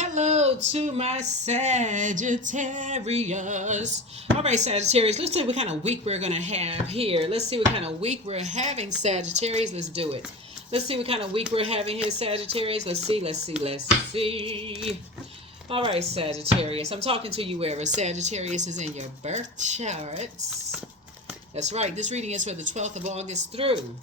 Hello to my Sagittarius. All right, Sagittarius, let's see what kind of week we're going to have here. Let's see what kind of week we're having, Sagittarius. Let's do it. Let's see what kind of week we're having here, Sagittarius. Let's see. All right, Sagittarius. I'm talking to you wherever Sagittarius is in your birth charts. That's right. This reading is for the 12th of August through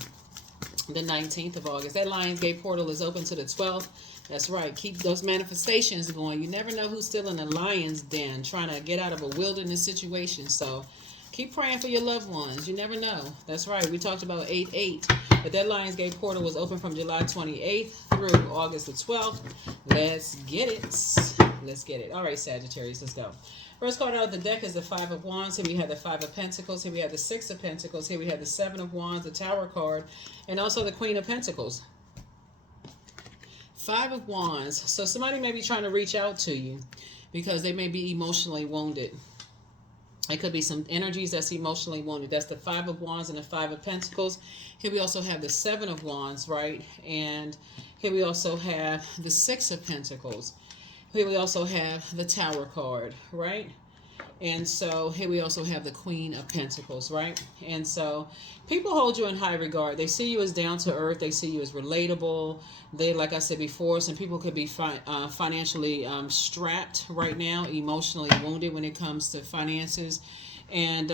the 19th of August. That Lionsgate portal is open to the 12th. That's right. Keep those manifestations going. You never know who's still in the lion's den trying to get out of a wilderness situation. So keep praying for your loved ones. You never know. That's right. We talked about 8-8. But that Lionsgate portal was open from July 28th through August the 12th. Let's get it. Let's get it. All right, Sagittarius, let's go. First card out of the deck is the Five of Wands. Here we have the Five of Pentacles. Here we have the Six of Pentacles. Here we have the Seven of Wands, the Tower card, and also the Queen of Pentacles. Five of Wands. So somebody may be trying to reach out to you because they may be emotionally wounded. It could be some energies that's emotionally wounded. That's the Five of Wands and the Five of Pentacles. Here we also have the Seven of Wands, right? And here we also have the Six of Pentacles. Here we also have the Tower card, right? And so here we also have the Queen of Pentacles, right? And so people hold you in high regard. They see you as down to earth. They see you as relatable. They, like I said before, some people could be financially strapped right now, emotionally wounded when it comes to finances. And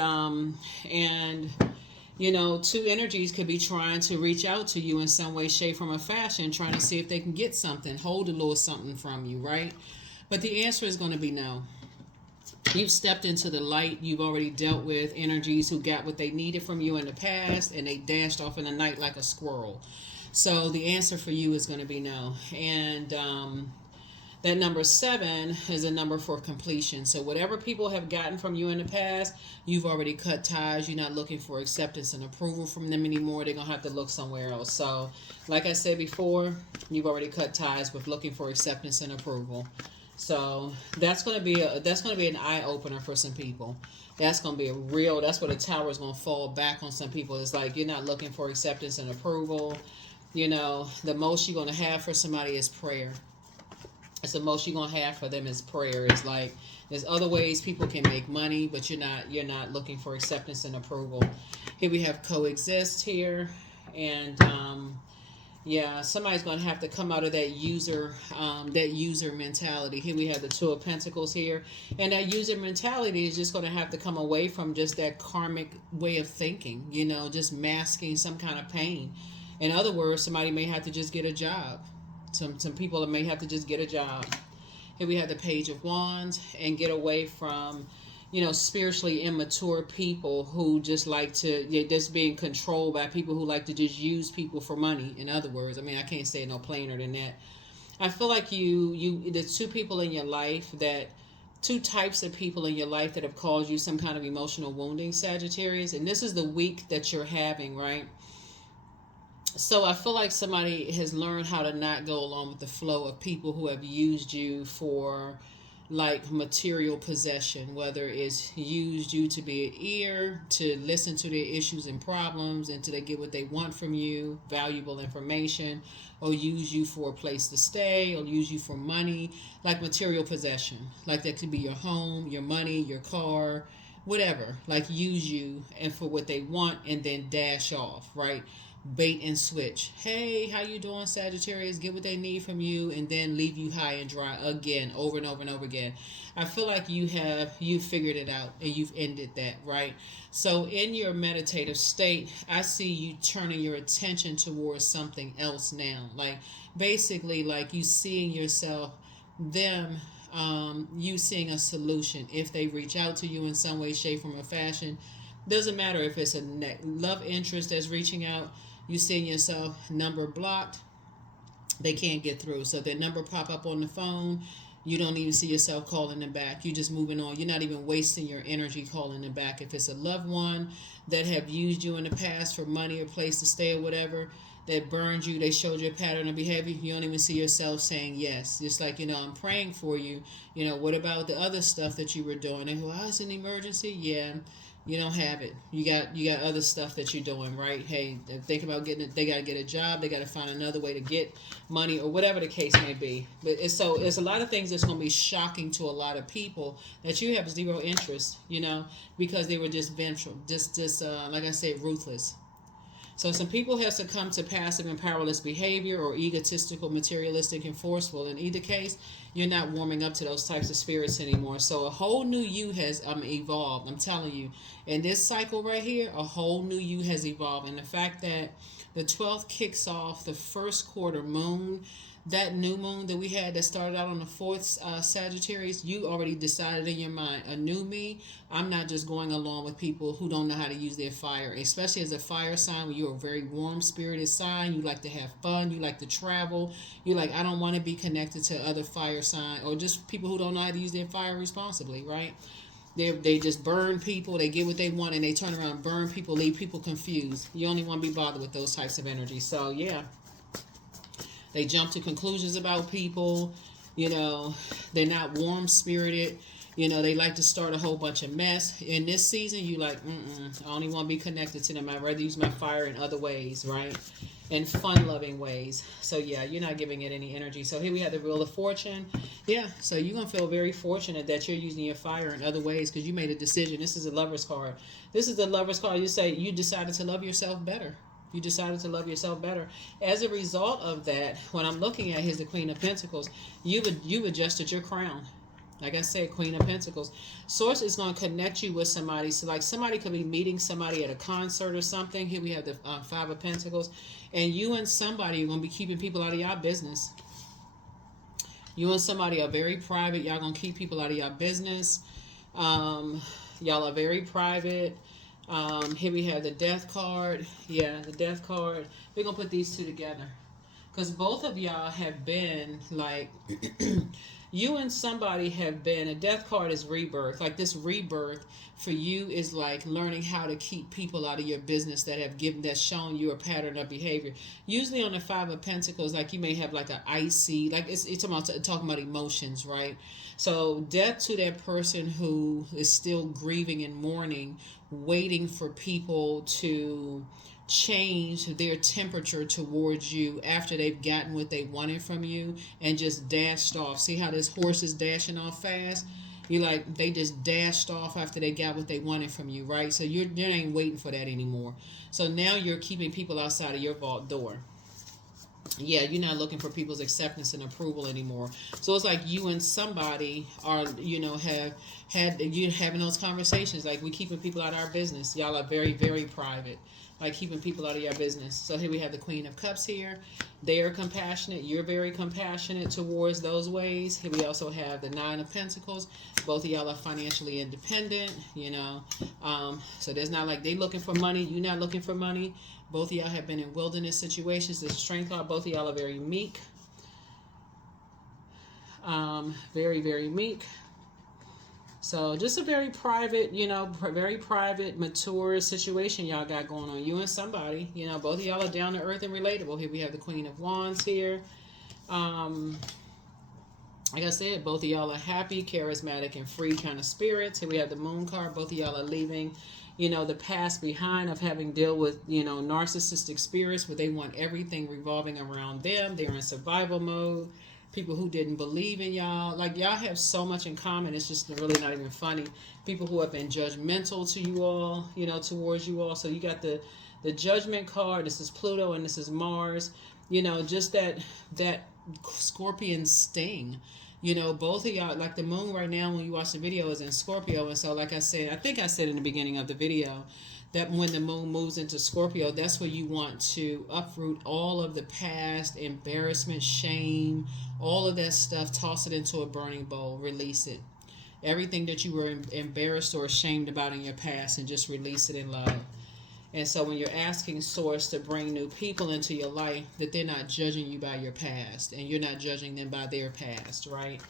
you know, two energies could be trying to reach out to you in some way, shape, form, or fashion, trying to see if they can get something, hold a little something from you, right? But the answer is going to be no. You've stepped into the light. You've already dealt with energies who got what they needed from you in the past, and they dashed off in the night like a squirrel. So the answer for you is going to be no. And that number 7 is a number for completion. So whatever people have gotten from you in the past, you've already cut ties. You're not looking for acceptance and approval from them anymore. They're going to have to look somewhere else. So like I said before, you've already cut ties with looking for acceptance and approval. So that's going to be an eye opener for some people. That's going to be that's where the tower is going to fall back on some people. It's like you're not looking for acceptance and approval. You know, the most you're going to have for somebody is prayer. It's the most you're going to have for them is prayer. It's like there's other ways people can make money, but you're not looking for acceptance and approval. Here we have coexist here, and yeah, somebody's going to have to come out of that user mentality. Here we have the Two of Pentacles here. And that user mentality is just going to have to come away from just that karmic way of thinking, you know, just masking some kind of pain. In other words, somebody may have to just get a job. Some people may have to just get a job. Here we have the Page of Wands and get away from, you know, spiritually immature people who just like to, just being controlled by people who like to just use people for money. In other words, I mean, I can't say it no plainer than that. I feel like the two people in your life two types of people in your life that have caused you some kind of emotional wounding, Sagittarius, and this is the week that you're having, right? So I feel like somebody has learned how to not go along with the flow of people who have used you for like material possession, whether it's used you to be an ear, to listen to their issues and problems until they get what they want from you, valuable information, or use you for a place to stay, or use you for money, like material possession. Like that could be your home, your money, your car, whatever. Like use you and for what they want and then dash off, right? Bait and switch. Hey, how you doing, Sagittarius? Get what they need from you and then leave you high and dry again, over and over and over again. I feel like you've figured it out and you've ended that, right? So in your meditative state, I see you turning your attention towards something else now. Like basically like you seeing yourself, you seeing a solution. If they reach out to you in some way, shape, form, or fashion, doesn't matter if it's a love interest that's reaching out, you seeing yourself number blocked, they can't get through. So their number pop up on the phone, you don't even see yourself calling them back. You're just moving on. You're not even wasting your energy calling them back. If it's a loved one that have used you in the past for money or place to stay or whatever, that burned you, they showed you a pattern of behavior, you don't even see yourself saying yes. Just like, I'm praying for you. What about the other stuff that you were doing? And go, it's an emergency? Yeah. You don't have it. You got other stuff that you're doing, right? Hey, think about getting it. They got to get a job. They got to find another way to get money, or whatever the case may be. But it's a lot of things that's going to be shocking to a lot of people that you have zero interest, because they were just vengeful, just like I said, ruthless. So some people have succumbed to passive and powerless behavior, or egotistical, materialistic, and forceful. In either case, you're not warming up to those types of spirits anymore. So a whole new you has evolved. I'm telling you, in this cycle right here, a whole new you has evolved. And the fact that the 12th kicks off the first quarter moon, that new moon that we had that started out on the 4th, Sagittarius, you already decided in your mind, a new me. I'm not just going along with people who don't know how to use their fire, especially as a fire sign. When you're a very warm spirited sign, you like to have fun, you like to travel, you like, I don't want to be connected to other fire sign, or just people who don't know how to use their fire responsibly, right? They just burn people, they get what they want, and they turn around and burn people, leave people confused. You only want to be bothered with those types of energies. So yeah, they jump to conclusions about people. They're not warm spirited. They like to start a whole bunch of mess. In this season, you like, I only want to be connected to them. I'd rather use my fire in other ways, right? In fun-loving ways. So yeah, you're not giving it any energy. So here we have the Wheel of Fortune. Yeah, so you're going to feel very fortunate that you're using your fire in other ways because you made a decision. This is a Lover's card. This is the Lover's card. You say you decided to love yourself better. You decided to love yourself better. As a result of that, what I'm looking at here is the Queen of Pentacles. You adjusted your crown. Like I said, Queen of Pentacles. Source is going to connect you with somebody. So like somebody could be meeting somebody at a concert or something. Here we have the Five of Pentacles. And you and somebody are going to be keeping people out of your business. You and somebody are very private. Y'all going to keep people out of your business. Y'all are very private. Here we have the Death card. Yeah, the Death card. We're going to put these two together. Because both of y'all have been like... you and somebody have been... A Death card is rebirth. Like this rebirth for you is like learning how to keep people out of your business that's shown you a pattern of behavior. Usually on the Five of Pentacles, like you may have like an icy... Like it's talking about emotions, right? So death to that person who is still grieving and mourning, waiting for people to change their temperature towards you after they've gotten what they wanted from you and just dashed off. See how this horse is dashing off fast? They just dashed off after they got what they wanted from you, right? So you ain't waiting for that anymore. So now you're keeping people outside of your vault door. Yeah, you're not looking for people's acceptance and approval anymore. So it's like you and somebody are, you're having those conversations. Like, we keeping people out of our business. Y'all are very, very private. Like keeping people out of your business. So here we have the Queen of Cups here. They are compassionate. You're very compassionate towards those ways. Here we also have the Nine of Pentacles. Both of y'all are financially independent, So there's not like they looking for money. You're not looking for money. Both of y'all have been in wilderness situations. The Strength card. Both of y'all are very meek. Very, very meek. So just a very private, very private, mature situation y'all got going on. You and somebody, both of y'all are down to earth and relatable. Here we have the Queen of Wands here. Like I said, both of y'all are happy, charismatic, and free kind of spirits. Here we have the Moon card. Both of y'all are leaving, the past behind of having dealt with, narcissistic spirits where they want everything revolving around them. They're in survival mode. People who didn't believe in y'all. Like, y'all have so much in common. It's just really not even funny. People who have been judgmental to you all, towards you all. So you got the Judgment card. This is Pluto and this is Mars. Just that Scorpion sting. Both of y'all, like the moon right now when you watch the video is in Scorpio. And so, like I said, I think I said in the beginning of the video, that when the moon moves into Scorpio, that's where you want to uproot all of the past, embarrassment, shame, all of that stuff, toss it into a burning bowl, release it. Everything that you were embarrassed or ashamed about in your past, and just release it in love. And so when you're asking Source to bring new people into your life, that they're not judging you by your past, and you're not judging them by their past, right?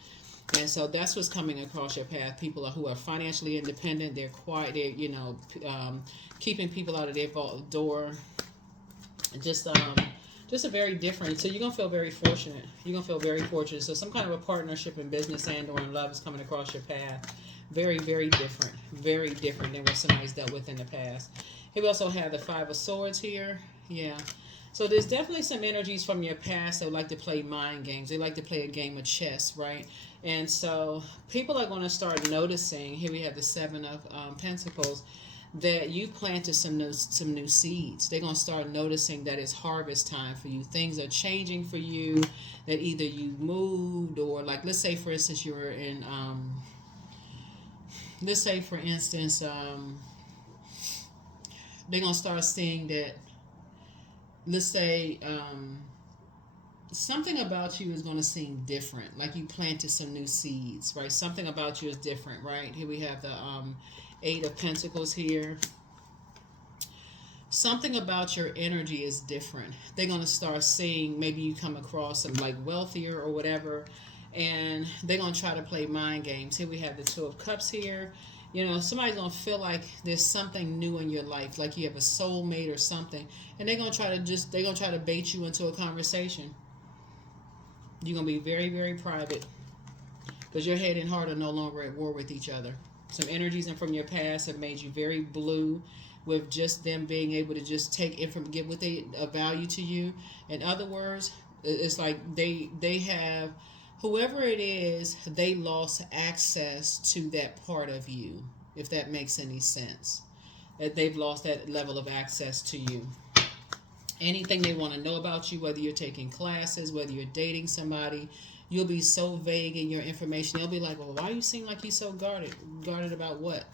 And so that's what's coming across your path. People who are financially independent, they're quiet, they're, keeping people out of their vault door. Just Just a very different. So you're gonna feel very fortunate. You're gonna feel very fortunate. So some kind of a partnership in business and or in love is coming across your path. Very, very different. Very different than what somebody's dealt with in the past. Here we also have the Five of Swords here. Yeah. So there's definitely some energies from your past that like to play mind games. They like to play a game of chess, right? And so people are going to start noticing. Here we have the Seven of Pentacles, that you've planted some new seeds. They're going to start noticing that it's harvest time for you. Things are changing for you. That either you moved or, like, let's say for instance you were in let's say for instance they're going to start seeing that, let's say something about you is going to seem different, like you planted some new seeds, right? Something about you is different, right? Here we have the Eight of Pentacles here. Something about your energy is different. They're going to start seeing, maybe you come across some like wealthier or whatever, and they're going to try to play mind games. Here we have the Two of Cups here. You know, somebody's going to feel like there's something new in your life, like you have a soulmate or something, and they're going to try to bait you into a conversation. You're going to be very, very private because your head and heart are no longer at war with each other. Some energies and from your past have made you very blue with just them being able to just take give what they a value to you. In other words, it's like they have, whoever it is, they lost access to that part of you, if that makes any sense. That they've lost that level of access to you. Anything they want to know about you, whether you're taking classes, whether you're dating somebody, you'll be so vague in your information. They'll be like, well, why you seem like you're so guarded? Guarded about what?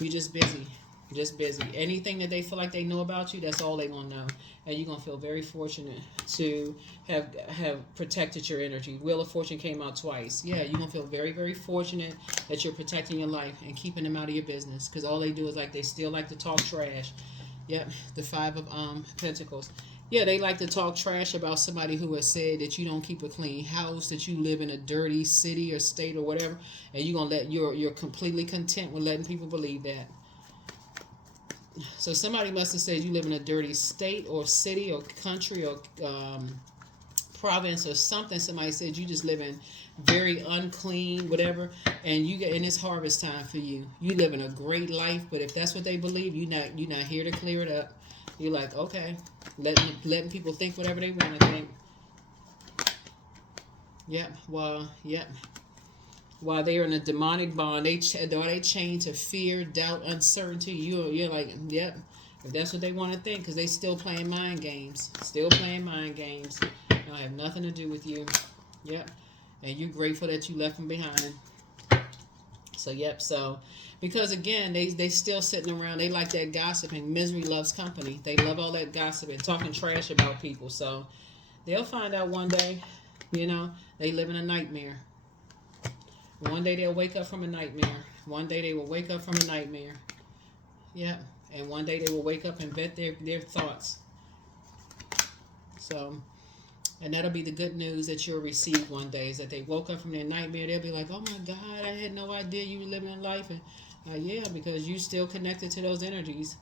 You're just busy. Just busy. Anything that they feel like they know about you, that's all they gonna know. And you're gonna feel very fortunate to have protected your energy. Wheel of Fortune came out twice. Yeah, you're gonna feel very, very fortunate that you're protecting your life and keeping them out of your business. Because all they do is like, they still like to talk trash. Yep, the Five of Pentacles. Yeah, they like to talk trash about somebody who has said that you don't keep a clean house, that you live in a dirty city or state or whatever, and you're completely content with letting people believe that. So somebody must have said you live in a dirty state or city or country or province or something. Somebody said you just live in very unclean, whatever, and it's harvest time for you. You live in a great life, but if that's what they believe, you're not here to clear it up. You're like, okay, letting people think whatever they want to think. Yep. Well, yep. While they are in a demonic bond, they chained to fear, doubt, uncertainty. You're like, yep. If that's what they want to think, because they still playing mind games. Still playing mind games. Don't have nothing to do with you. Yep. And you're grateful that you left them behind. So, yep. So, because again, they still sitting around. They like that gossiping. Misery loves company. They love all that gossiping, talking trash about people. So, they'll find out one day, they live in a nightmare. One day they'll wake up from a nightmare. One day they will wake up from a nightmare. Yeah. And one day they will wake up and vet their thoughts. So, and that'll be the good news that you'll receive one day, is that they woke up from their nightmare. They'll be like, oh my God, I had no idea you were living a life. And yeah, because you're still connected to those energies.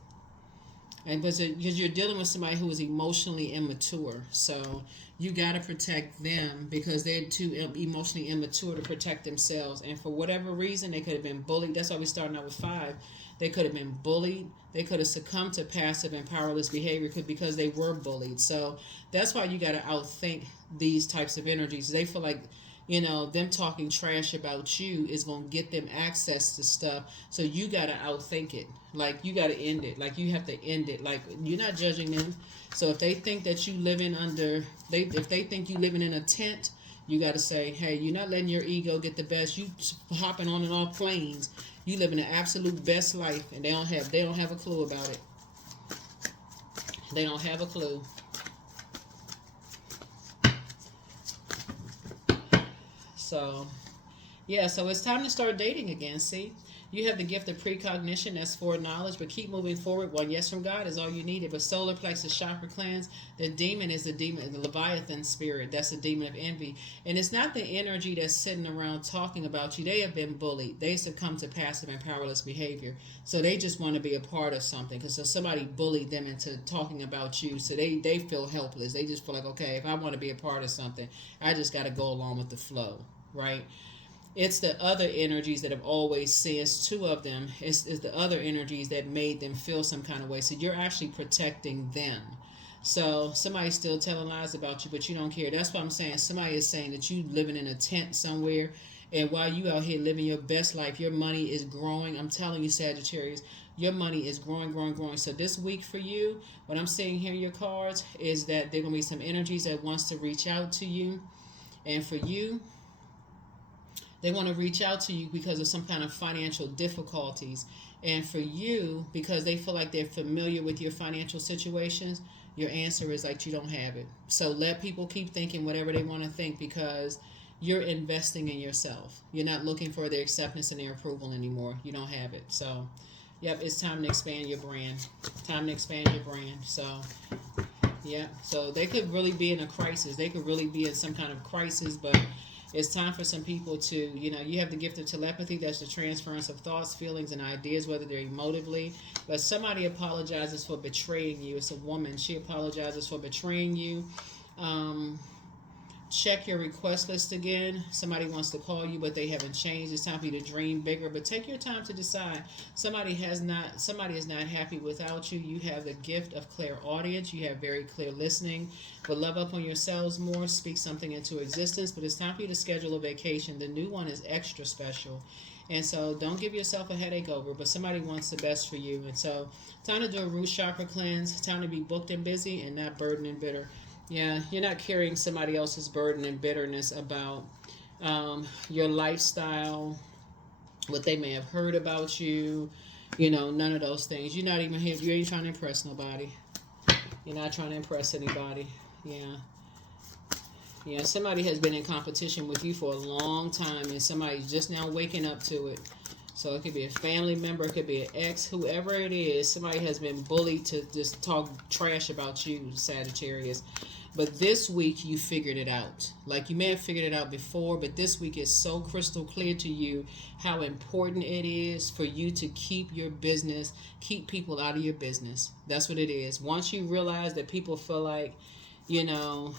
And because you're dealing with somebody who is emotionally immature. So you got to protect them because they're too emotionally immature to protect themselves. And for whatever reason, they could have been bullied. That's why we're starting out with 5. They could have been bullied. They could have succumbed to passive and powerless behavior because they were bullied. So that's why you got to outthink these types of energies. They feel like, them talking trash about you is going to get them access to stuff. So you got to outthink it. Like, you got to end it. Like, you have to end it. Like, you're not judging them. So if they think that you living if they think you living in a tent, you got to say, hey, you're not letting your ego get the best. You hopping on and off planes. You living the absolute best life, and they don't have a clue about it. They don't have a clue. So, Yeah, so it's time to start dating again. See, you have the gift of precognition, that's foreknowledge, but keep moving forward. One yes from God is all you needed. But solar plexus chakra cleanse, the demon is the demon, the Leviathan spirit. That's the demon of envy. And it's not the energy that's sitting around talking about you. They have been bullied. They succumb to passive and powerless behavior. So they just want to be a part of something. Because so somebody bullied them into talking about you. So they feel helpless. They just feel like, okay, if I want to be a part of something, I just got to go along with the flow, right? It's the other energies that have always sensed two of them. It's the other energies that made them feel some kind of way. So you're actually protecting them. So somebody's still telling lies about you, but you don't care. That's what I'm saying. Somebody is saying that you living in a tent somewhere, and while you out here living your best life, your money is growing. I'm telling you, Sagittarius, your money is growing, growing, growing. So this week for you, what I'm seeing here in your cards is that there are gonna be some energies that wants to reach out to you, and for you, they want to reach out to you because of some kind of financial difficulties. And for you, because they feel like they're familiar with your financial situations, your answer is like you don't have it. So let people keep thinking whatever they want to think because you're investing in yourself. You're not looking for their acceptance and their approval anymore. You don't have it. So, yep, it's time to expand your brand. Time to expand your brand. So, yeah. So they could really be in a crisis. They could really be in some kind of crisis, but it's time for some people to, you have the gift of telepathy. That's the transference of thoughts, feelings, and ideas, whether they're emotively. But somebody apologizes for betraying you. It's a woman. She apologizes for betraying you. Um, Check your request list again. Somebody wants to call you, but they haven't changed. It's time for you to dream bigger. But take your time to decide. Somebody is not happy without you. You have the gift of clairaudience. You have very clear listening. But love up on yourselves more. Speak something into existence. But it's time for you to schedule a vacation. The new one is extra special. And so don't give yourself a headache over, but somebody wants the best for you. And so time to do a root chakra cleanse. Time to be booked and busy and not burdened and bitter. Yeah, you're not carrying somebody else's burden and bitterness about your lifestyle, what they may have heard about you, none of those things. You're not even here. You ain't trying to impress nobody. You're not trying to impress anybody. Yeah. Yeah, somebody has been in competition with you for a long time, and somebody's just now waking up to it. So it could be a family member, it could be an ex, whoever it is. Somebody has been bullied to just talk trash about you, Sagittarius. But this week you figured it out. Like you may have figured it out before, but this week is so crystal clear to you how important it is for you to keep your business, keep people out of your business. That's what it is. Once you realize that people feel like, you know,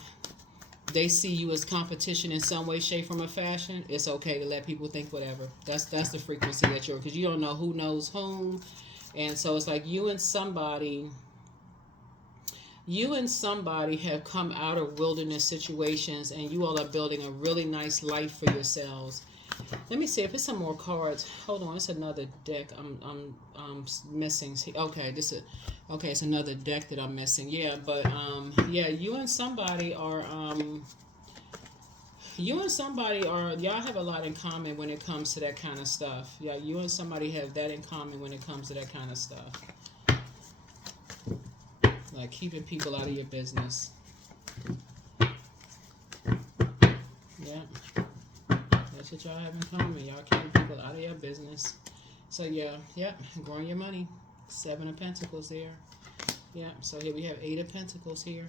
they see you as competition in some way, shape, form, or fashion, it's okay to let people think whatever. That's the frequency that you're, because you don't know who knows whom. And so it's like you and somebody have come out of wilderness situations, and you all are building a really nice life for yourselves. Let me see if it's some more cards. Hold on, it's another deck I'm missing. Okay, it's another deck that I'm missing. Yeah, but yeah, you and somebody are y'all have a lot in common when it comes to that kind of stuff. Yeah, you and somebody have that in common when it comes to that kind of stuff. Like keeping people out of your business. Yeah. That's what y'all have in common. Y'all keeping people out of your business. So yeah, growing your money. 7 of Pentacles there. Yeah, so here we have 8 of Pentacles here.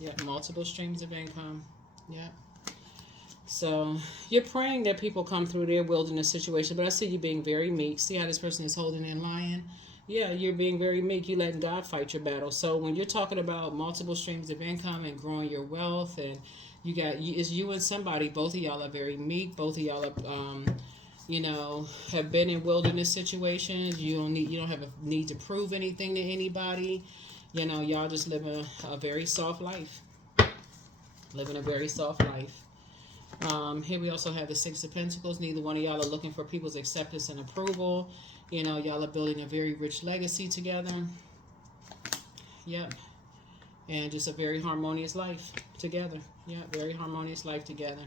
Yeah, multiple streams of income. Yeah. So you're praying that people come through their wilderness situation, but I see you being very meek. See how this person is holding their lion? Yeah, you're being very meek. You letting God fight your battle. So when you're talking about multiple streams of income and growing your wealth, and it's you and somebody, both of y'all are very meek. Both of y'all are, have been in wilderness situations. You don't have a need to prove anything to anybody. Y'all just living a very soft life. Living a very soft life. Here we also have the 6 of Pentacles. Neither one of y'all are looking for people's acceptance and approval. Y'all are building a very rich legacy together. Yep. And just a very harmonious life together. Yeah, very harmonious life together.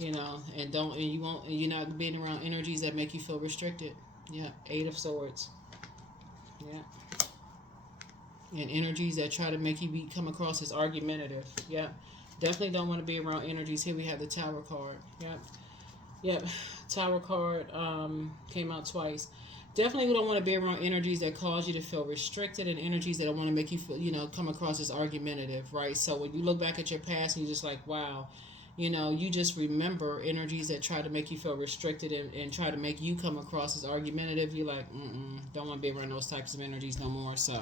And you're not being around energies that make you feel restricted. Yeah, 8 of Swords. Yeah. And energies that try to make you come across as argumentative. Yeah. Definitely don't want to be around energies. Here we have the Tower card. Yep. Yep, Tower card came out twice. Definitely, we don't want to be around energies that cause you to feel restricted and energies that don't want to make you feel, come across as argumentative, right? So when you look back at your past and you're just like, wow, you just remember energies that try to make you feel restricted and try to make you come across as argumentative. You're like, don't want to be around those types of energies no more. So,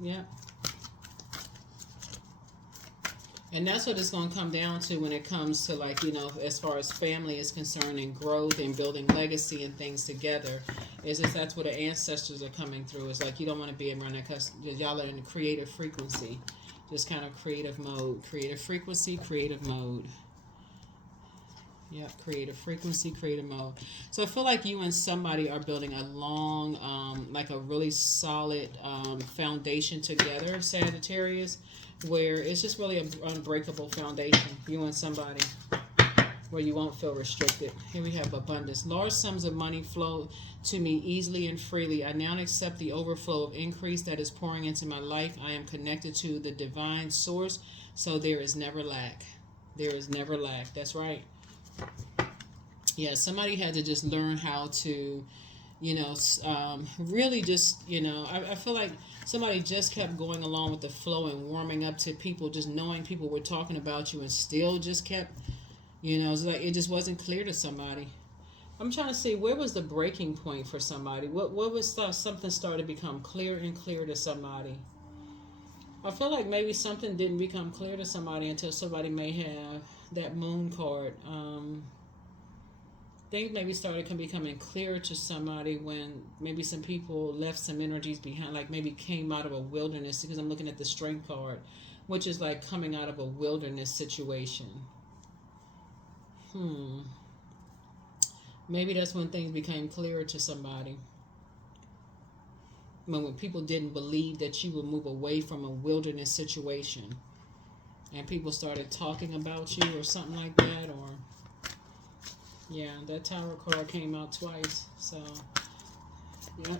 yeah. And that's what it's going to come down to when it comes to, like, as far as family is concerned and growth and building legacy and things together. Is if that's where the ancestors are coming through. It's like you don't want to be around that because y'all are in the creative frequency. Just kind of creative mode. Creative frequency, creative mode. Yep, creative frequency, creative mode. So I feel like you and somebody are building a long, like a really solid foundation together, Sagittarius, where it's just really an unbreakable foundation, you and somebody, where you won't feel restricted. Here we have abundance. Large sums of money flow to me easily and freely. I now accept the overflow of increase that is pouring into my life. I am connected to the divine source, so there is never lack. There is never lack. That's right. Yeah, somebody had to just learn how to, really just, I feel like somebody just kept going along with the flow and warming up to people, just knowing people were talking about you and still just kept, it's like it just wasn't clear to somebody. I'm trying to see, where was the breaking point for somebody? What was something started to become clear and clear to somebody? I feel like maybe something didn't become clear to somebody until somebody may have that moon card. Things maybe started becoming clearer to somebody when maybe some people left some energies behind, like maybe came out of a wilderness, because I'm looking at the strength card, which is like coming out of a wilderness situation. Maybe that's when things became clearer to somebody. When people didn't believe that you would move away from a wilderness situation, and people started talking about you or something like that, or yeah, that Tower card came out twice. So yeah.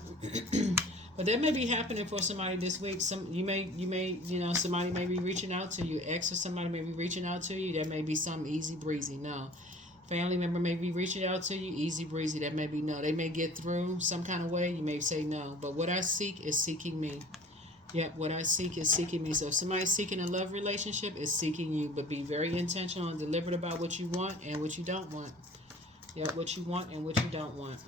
But that may be happening for somebody this week. You may somebody may be reaching out to you. Ex or somebody may be reaching out to you. That may be something easy breezy. No. Family member may be reaching out to you, easy breezy. That may be no. They may get through some kind of way. You may say no. But what I seek is seeking me. Yep, what I seek is seeking me. So if somebody's seeking a love relationship, is seeking you. But be very intentional and deliberate about what you want and what you don't want. Yep, what you want and what you don't want.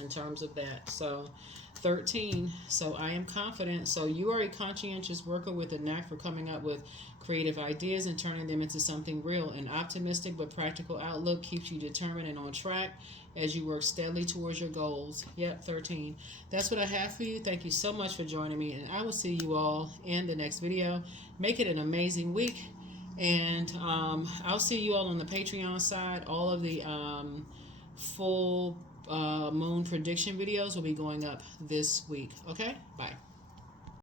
In terms of that. So 13. So I am confident. So you are a conscientious worker with a knack for coming up with creative ideas and turning them into something real. An optimistic but practical outlook keeps you determined and on track as you work steadily towards your goals. Yep, 13. That's what I have for you. Thank you so much for joining me, and I will see you all in the next video. Make it an amazing week, and I'll see you all on the Patreon side. All of the full moon prediction videos will be going up this week. Okay? Bye.